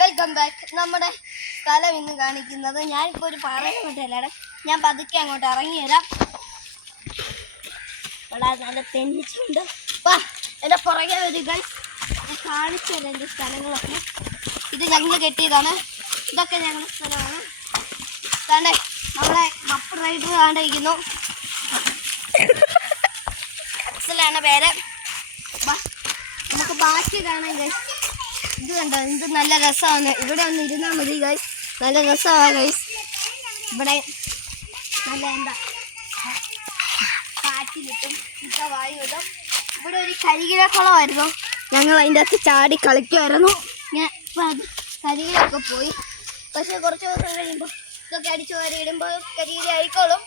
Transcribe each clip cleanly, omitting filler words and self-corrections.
Welcome back. നമ്മുടെ സ്ഥലം ഇന്ന് കാണിക്കുന്നത് ഞാനിപ്പോൾ ഒരു പാറയിലോട്ടല്ലാണ്. ഞാൻ പതുക്കെ അങ്ങോട്ട് ഇറങ്ങി വരാം. ഇവിടെ നല്ല തെന്നിച്ചുണ്ട്. വാ എൻ്റെ പുറകെ വരിക. ഞാൻ കാണിച്ചു തരാം എൻ്റെ സ്ഥലങ്ങളൊക്കെ. ഇത് ഞങ്ങൾ കെട്ടിയതാണ്. ഇതൊക്കെ ഞങ്ങളുടെ സ്ഥലമാണ്. താണ്ടേ നമ്മളെ മപ്പ് റൈഡർ കാണ്ടിരിക്കുന്നു. അക്സലാണ് പേര്. വാ നമുക്ക് ബാക്കി കാണാം ഗൈസ്. ഇത് കണ്ടോ, ഇത് നല്ല രസമാണ്. ഇവിടെ ഒന്ന് ഇരുന്നാൽ മതി ഗൈസ്, നല്ല രസമാണ് ഗൈസ്. ഇവിടെ നല്ല എന്താ കാറ്റിലിട്ടും ഇപ്പം വായു ഇടും. ഇവിടെ ഒരു കരികിലക്കുളമായിരുന്നു, ഞങ്ങൾ അതിൻ്റെ അകത്ത് ചാടി കളിക്കുമായിരുന്നു. ഞാൻ ഇപ്പം അത് കരികിലൊക്കെ പോയി. പക്ഷേ കുറച്ച് ദിവസം കഴിയുമ്പോൾ ഇതൊക്കെ അടിച്ചു വാരി ഇടുമ്പോൾ കരികില ആയിക്കോളും.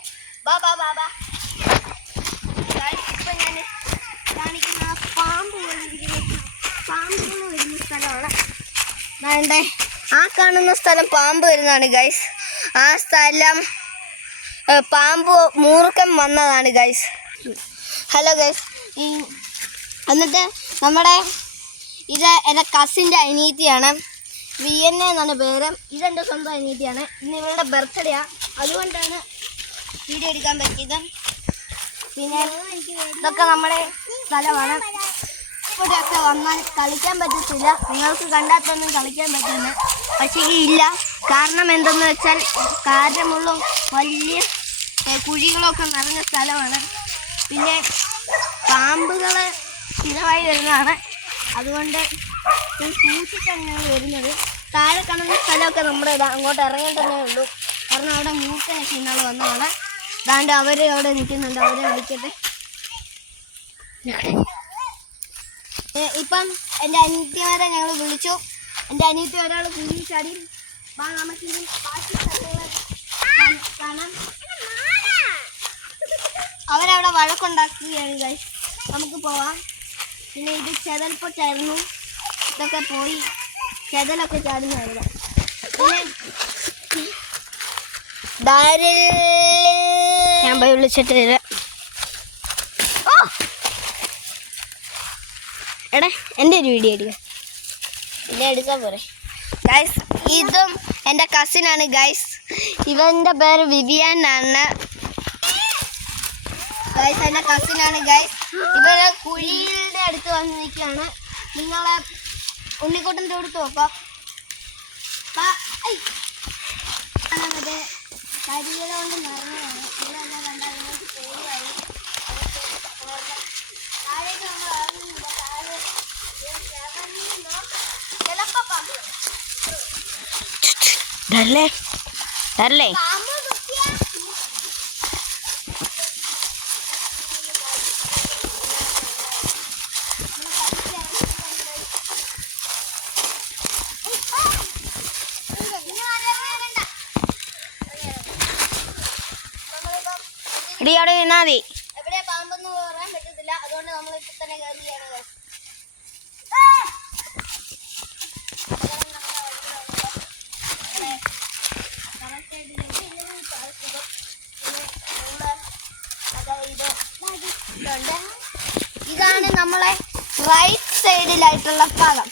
ബാ ബാ ബാ ബാ. ഇപ്പം ഞാൻ കാണിക്കുന്ന ആ പാമ്പുകൾ വരുന്ന സ്ഥലമാണ്. വേണ്ടേ ആ കാണുന്ന സ്ഥലം പാമ്പ് വരുന്നതാണ് ഗൈസ്. ആ സ്ഥലം പാമ്പ് മൂർഖം വന്നതാണ് ഗൈസ്. Hello guys. എന്നിട്ട് നമ്മുടെ ഇത് എൻ്റെ കസിൻ്റെ അനിയത്തിയാണ്, VN എന്നാണ് പേര്. ഇതെൻ്റെ സ്വന്തം അനിയത്തിയാണ്. ഇന്ന് ഇവളുടെ ബർത്ത്ഡേയാണ്, അതുകൊണ്ടാണ് വീഡിയോ എടുക്കാൻ പറ്റിയത്. പിന്നെ ഇതൊക്കെ നമ്മുടെ സ്ഥലമാണ്. ഇവിടെയൊക്കെ വന്നാൽ കളിക്കാൻ പറ്റത്തില്ല, നിങ്ങൾക്ക് കണ്ടാത്തൊന്നും കളിക്കാൻ പറ്റുന്നു. പക്ഷേ ഇല്ല, കാരണം എന്തെന്ന് വെച്ചാൽ കാരമുള്ള വലിയ കുഴികളൊക്കെ നിറഞ്ഞ സ്ഥലമാണ്. പിന്നെ പാമ്പുകൾ സ്ഥിരമായി വരുന്നതാണ്, അതുകൊണ്ട് സൂക്ഷിച്ചാണ് വരുന്നത്. താഴെ കാണുന്ന സ്ഥലമൊക്കെ നമ്മുടെ അങ്ങോട്ട് ഇറങ്ങേണ്ടതേ ഉള്ളൂ, കാരണം അവിടെ മൂർഖനൊക്കെ ഇന്നാൾ വന്നതാണ്. അതാണ്ട് അവർ അവിടെ നിൽക്കുന്നുണ്ട്, അവരെ വിളിക്കട്ടെ. ഇപ്പം എൻ്റെ അനിയത്തിമാരെ ഞങ്ങൾ വിളിച്ചു. എൻ്റെ അനിയത്തി ഒരാൾ കുഞ്ഞി ചാടി. നമുക്കിനി ബാക്കി സ്ഥലങ്ങൾ കാണാം. അവരവിടെ വഴക്കുണ്ടാക്കുകയാണ് ഗൈസ്, നമുക്ക് പോവാം. പിന്നെ ഇത് ചെതൽപ്പൊട്ടായിരുന്നു, ഇതൊക്കെ പോയി ചെതലൊക്കെ ചാടുന്നതായിരുന്നു. പിന്നെ ഞാൻ പോയി വിളിച്ചിട്ട് തരാം. എടാ എൻ്റെ ഒരു വീഡിയോ എടുക്കുക, പിന്നെ എടുക്കാൻ പോരെ ഗൈസ്. ഇതും എൻ്റെ കസിനാണ് ഗൈസ്. ഇവൻ്റെ പേര് വിവിയാൻ ആണ് ഗൈസ്, എൻ്റെ കസിനാണ് ഗൈസ്. ഇവര് കുഴിയുടെ അടുത്ത് വന്ന് നിൽക്കുകയാണ്. നിങ്ങളെ ഉണ്ണിക്കുട്ടൻ്റെ അടുത്ത് നോക്കാം. മറ്റേ കരിയില കൊണ്ട് നിറഞ്ഞതാണ്. ഇതെല്ലാം കണ്ടാൽ നിങ്ങൾക്ക് പേടിയായി. താഴേക്ക് നമ്മൾ ഇറങ്ങുന്നില്ല, താഴെ ചിലപ്പോൾ പാമ്പ് അവിടെ നിന്നാ മതി. എവിടെ പാമ്പെന്ന് പറയാൻ പറ്റത്തില്ല, അതുകൊണ്ട് നമ്മൾ ഇപ്പൊ തന്നെ കയറിയാണ്. ഇതാണ് നമ്മളെ റൈറ്റ് സൈഡിലായിട്ടുള്ള ഭാഗം.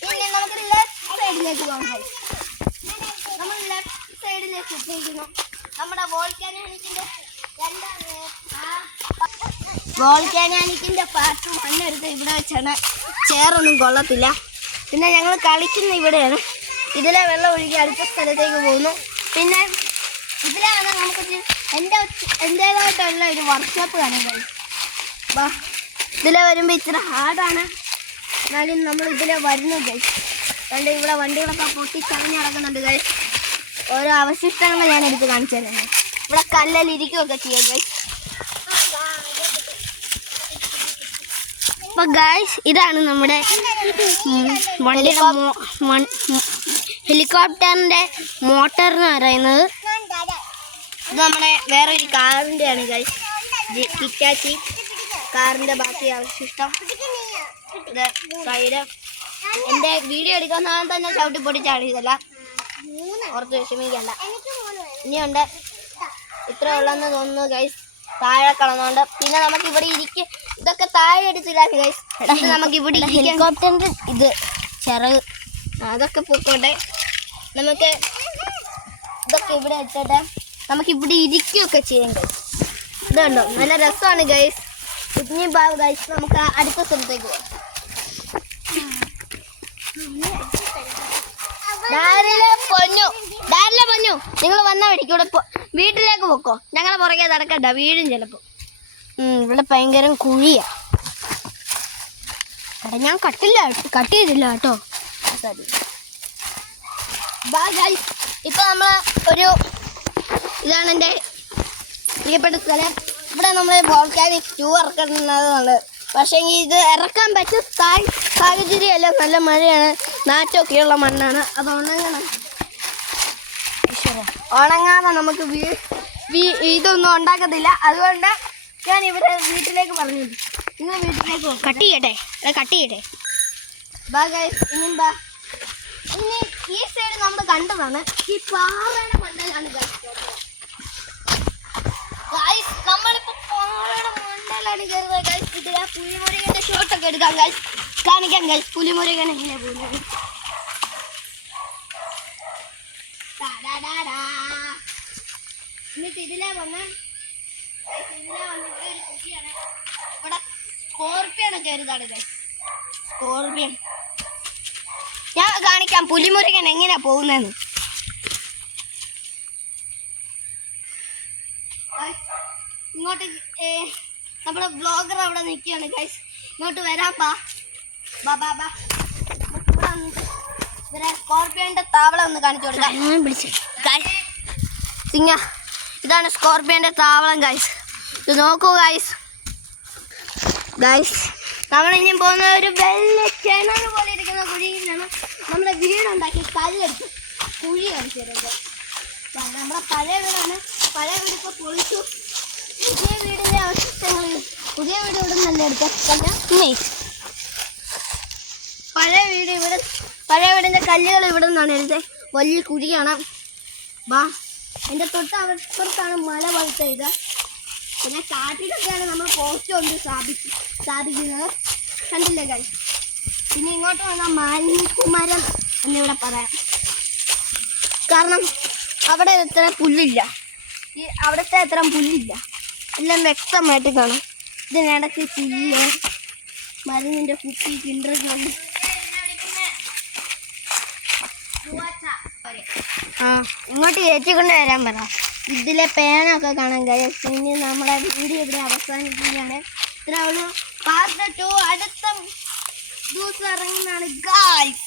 പിന്നെ നമുക്ക് ലെഫ്റ്റ് സൈഡിലേക്ക് പോകാൻ കഴിയും. നമ്മൾ ലെഫ്റ്റ് സൈഡിലേക്ക് എത്തിയിരിക്കുന്നു. നമ്മുടെ വോൾക്കാനിക്കിൻ്റെ പാർട്ട് മണ്ണെടുത്ത് ഇവിടെ വെച്ചാണ്. ചെയറൊന്നും കൊള്ളത്തില്ല. പിന്നെ ഞങ്ങൾ കളിക്കുന്ന ഇവിടെയാണ്. ഇതിലെ വെള്ളം ഒഴുകി അടുത്ത സ്ഥലത്തേക്ക് പോകുന്നു. പിന്നെ ഇതിലാണ് നമുക്ക് എൻ്റേതായിട്ടുള്ള ഒരു വർക്ക്ഷോപ്പ് കാണാൻ കഴിയും. വാ, ഇതിലെ വരുമ്പോൾ ഇത്ര ഹാർഡാണ്, എന്നാലും നമ്മൾ ഇതിലെ വരുന്നു ഗൈസ്. അതുകൊണ്ട് ഇവിടെ വണ്ടികളൊക്കെ പൊട്ടിച്ചറിഞ്ഞ് നടക്കുന്നുണ്ട് ഗൈസ്. ഓരോ അവശിഷ്ടങ്ങൾ ഞാൻ എടുത്ത് കാണിച്ചു തരാം. ഇവിടെ കല്ലിലിരിക്കുകയൊക്കെ ചെയ്യാം ഗൈസ്. അപ്പോൾ ഗൈസ് ഇതാണ് നമ്മുടെ വണ്ടിയുടെ ഹെലികോപ്റ്ററിൻ്റെ മോട്ടർ എന്ന് പറയുന്നത്. ഇത് നമ്മുടെ വേറൊരു കാറിൻ്റെയാണ് ഗൈസ്, കിറ്റാച്ചി കാറിൻ്റെ ബാക്കി അവശിഷ്ടം. ഇത് സൈഡ് എൻ്റെ വീഡിയോ എടുക്കാൻ തന്നെ ചവിട്ടി പൊട്ടിച്ചാടിയതല്ല, ഓർത്ത് വിഷമിക്കണ്ട. ഇനിയുണ്ട്, ഇത്ര ഉള്ളെന്ന് തോന്നുന്നു ഗൈസ്. താഴെ കളഞ്ഞുകൊണ്ട് പിന്നെ നമുക്ക് ഇവിടെ ഇതൊക്കെ താഴെ എടുത്തില്ല ഗൈസ്. നമുക്ക് ഇവിടെ ഹെലികോപ്റ്ററിൻ്റെ ഇത് ചിറക് അതൊക്കെ പോയിക്കോട്ടെ. നമുക്ക് ഇതൊക്കെ ഇവിടെ വെച്ചിട്ട് നമുക്ക് ഇവിടെ ഇരിക്കുകയൊക്കെ ചെയ്യാം ഗൈസ്. ഇതുണ്ടോ നല്ല രസമാണ് ഗൈസ്. ഇനി ഗൈസ് നമുക്ക് അടുത്ത സ്ഥലത്തേക്ക് പോകാം. പൊന്നു നിങ്ങൾ വന്ന വഴിക്ക് ഇവിടെ വീട്ടിലേക്ക് പോക്കോ. ഞങ്ങളെ പുറകെ നടക്കണ്ട, വീഴും ചിലപ്പോ. ഇവിടെ ഭയങ്കര കുഴിയാ. ഞാൻ കട്ട് ചെയ്തില്ല കേട്ടോ. ഇപ്പൊ നമ്മള് ഇതാണ് എൻ്റെ പ്രിയപ്പെട്ട സ്ഥലം. ഇവിടെ നമ്മൾ വോൾക്കാനിക് 2 ഇറക്കുന്നതാണ്. പക്ഷേ ഇത് ഇറക്കാൻ പറ്റിയ സാഹചര്യമല്ല. നല്ല മഴയാണ്, നാറ്റൊക്കെയുള്ള മണ്ണാണ്. അത് ഉണങ്ങാതെ നമുക്ക് ഇതൊന്നും ഉണ്ടാക്കത്തില്ല. അതുകൊണ്ട് ഞാൻ ഇവിടെ വീട്ടിലേക്ക് പറഞ്ഞു, നിങ്ങൾ വീട്ടിലേക്ക് കട്ട് ചെയ്യട്ടെ. ഇനി ഈ സൈഡ് നമ്മൾ കണ്ടതാണ് ഈ പാറയുടെ മണ്ടലാണ്. നമ്മളിപ്പോ പാറയുടെ മണ്ടലാണ് കയറുന്നത്. ഇതിലെ പുലിമുരുകന്റെ ഷോട്ടൊക്കെ എടുക്കാം കാണിക്കാം. പുലിമുരുകൻ എങ്ങനെ പോകുന്നത് എന്നിട്ട് ഇതിലെ വന്നിട്ട് ഒരു കുട്ടിയാണ്. ഇവിടെ സ്കോർപ്പിയനൊക്കെ കയറുന്നതാണ്. സ്കോർപ്പിയൻ ഞാൻ കാണിക്കാം പുലിമുരുകൻ എങ്ങനെയാ പോകുന്നതെന്ന്. ഇങ്ങോട്ട് നമ്മുടെ വ്ളോഗർ അവിടെ നിൽക്കുകയാണ് ഗൈസ്. ഇങ്ങോട്ട് വരാം. സ്കോർപ്പിയന്റെ താവളം ഒന്ന് കാണിച്ചു കൊടുക്കാം. ഇതാണ് സ്കോർപ്പിയന്റെ താവളം ഗൈസ്. ഇത് നോക്കൂ ഗൈസ്. നമ്മളിനി പോകുന്ന ഒരു വെള്ള കിണർ പോലെ ഇരിക്കുന്ന കുഴിയിലാണ്. നമ്മളെ വീടുണ്ടാക്കി കല്ലെടുത്ത് കുഴി കാണിച്ചു തരുന്നത്. നമ്മുടെ പഴയ വീടാണ്. പഴയ വീട് ഇപ്പോൾ പൊളിച്ചു. പുതിയ വീടിൻ്റെ അവശിഷ്ടങ്ങൾ. പുതിയ വീട് ഇവിടെ നല്ല എടുക്കാം. പഴയ വീടിൻ്റെ കല്ലുകൾ ഇവിടെ നിന്നാണ് എടുത്തത്. വലിയ കുഴിയാണ്. എൻ്റെ തൊട്ടപ്പുറത്താണ് മല പോലത്തെ ഇത്. പിന്നെ കാട്ടിലൊക്കെയാണ് നമ്മൾ പോസ്റ്റ് കൊണ്ട് സ്ഥാപിക്കുന്നത്. കണ്ടില്ലേ ഗൈസ്? പിന്നെ ഇങ്ങോട്ട് വന്നാൽ മാലിന്യകുമരം എന്നിവിടെ പറയാം. കാരണം അവിടെ അവിടുത്തെ അത്ര പുല്ലില്ല. എല്ലാം വ്യക്തമായിട്ട് കാണും. ഇതിനിടയ്ക്ക് പുല്ല്, മരുന്നിൻ്റെ കുപ്പി, കിണ്ടറുകൾ. ഇങ്ങോട്ട് ഏറ്റിക്കൊണ്ട് വരാൻ പറ. ഇതിലെ പേനൊക്കെ കാണാൻ കഴിയും. ഇനി നമ്മുടെ വീഡിയോ ഇവിടെ അവസാനിക്കുകയാണ്. ഇത്ര ഒരു പാർട്ട് 2 അടുത്ത ദിവസം ഇറങ്ങുന്നതാണ് ഗായ്സ്.